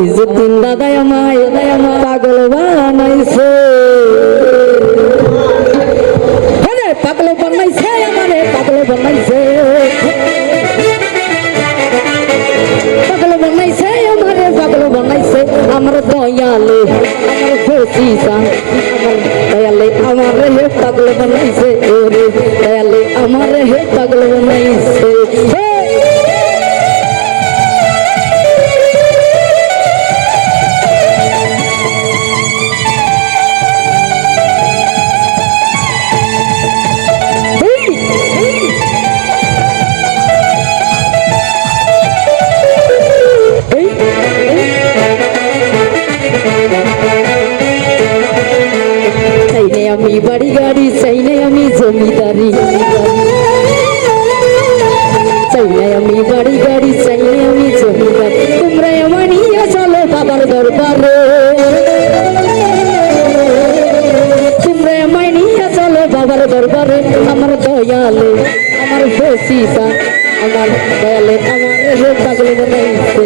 মহিজুদ্দিন দাদাই আমায় পাগল বানাইছে। আরে পাগল বানাইছে আমারে, পাগল বানাইছে। পাগল বানাইছে আমারে, পাগল বানাইছে আমার দয়ালে, আমার খুশি সান আমার দয়ালে, আমার হে পাগল বানাইছে, ওরে দয়ালে, আমার হে পাগল বানাইছে। দরবারে আমার দয়ালে, আমার বসিসা আমার দয়ালে, আমার হে পাগল বানাইছে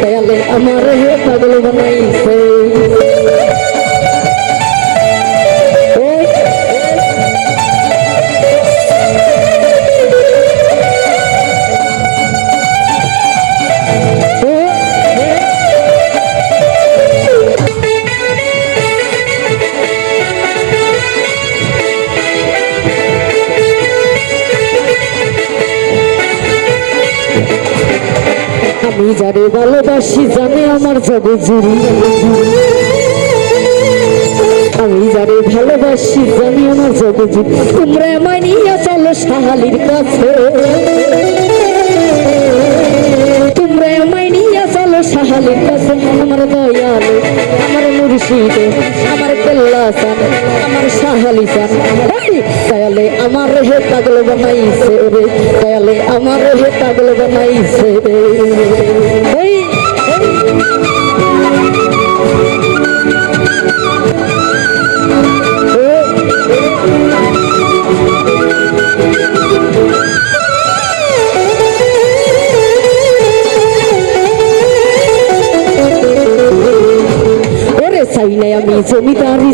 দয়ালে, আমার হে পাগল বানাইছে। আমি যারে ভালোবাসি জানে আমার জগে জুড়ি। আমি যারে ভালোবাসি জানি আমার জগে জুড়ি। তোমরা আমায় নিয়ে চলো সাহালির কাছে। তোমরা আমায় নিয়ে চলো সাহালির কাছে। আমার দয়ালে, আমার মুর্শিদে, আমার কেল্লাসান আমার সাহালি সান দয়ালে আমার হে পাগল বানাইছে রে। দয়ালে আমার হে পাগল বানাইছে রে। জমিদারি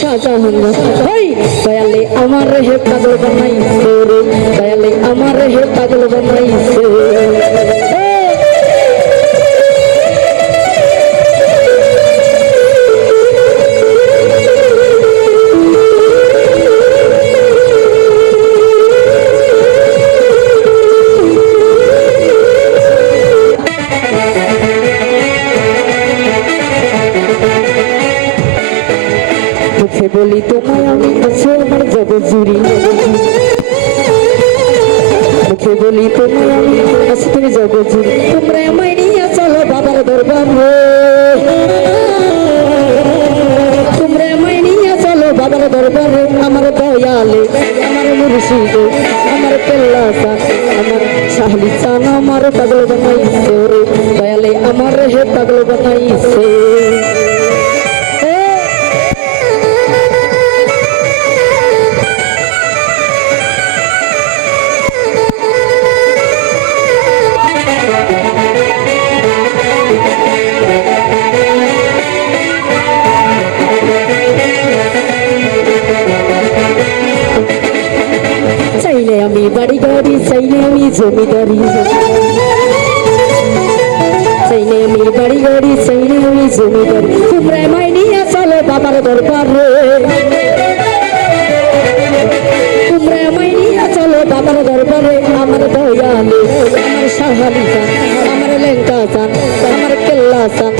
শাহজাহান ওই দয়ালে আমার হে পাগল বানাইছে দয়ালে আমার হে পাগল বানাইছে। মুখে বলি, তোমায় আমি আছে আমার জগৎ জুড়ি। মুখে বলি, তোমায় আমি আছে তুমি জগৎ জুড়ি। তোমরা আমায় নিয়ে চলো বাবার দরবার। তোমরা আমায় নিয়ে চলো বাবার দরবারে, আমার দয়ালে, আমার মুর্শিদে, আমার পেল্লাসান আমার শাহলি চান, আমার পাগল বানাইছে দয়ালে আমার হে পাগল বানাইছে। চাইলে আমি জমিদারি চাইলে আমি বাড়ি গাড়ি চাইলে আমি জমিদারি। তোমরা আমায় নিয়ে চলো বাবার দরবার। তোমরা আমায় নিয়ে চলো বাবার দরবারে। আমার দয়ালে, আমার সাহালি আমার লেঙ্কা চান আমার কেল্লা চান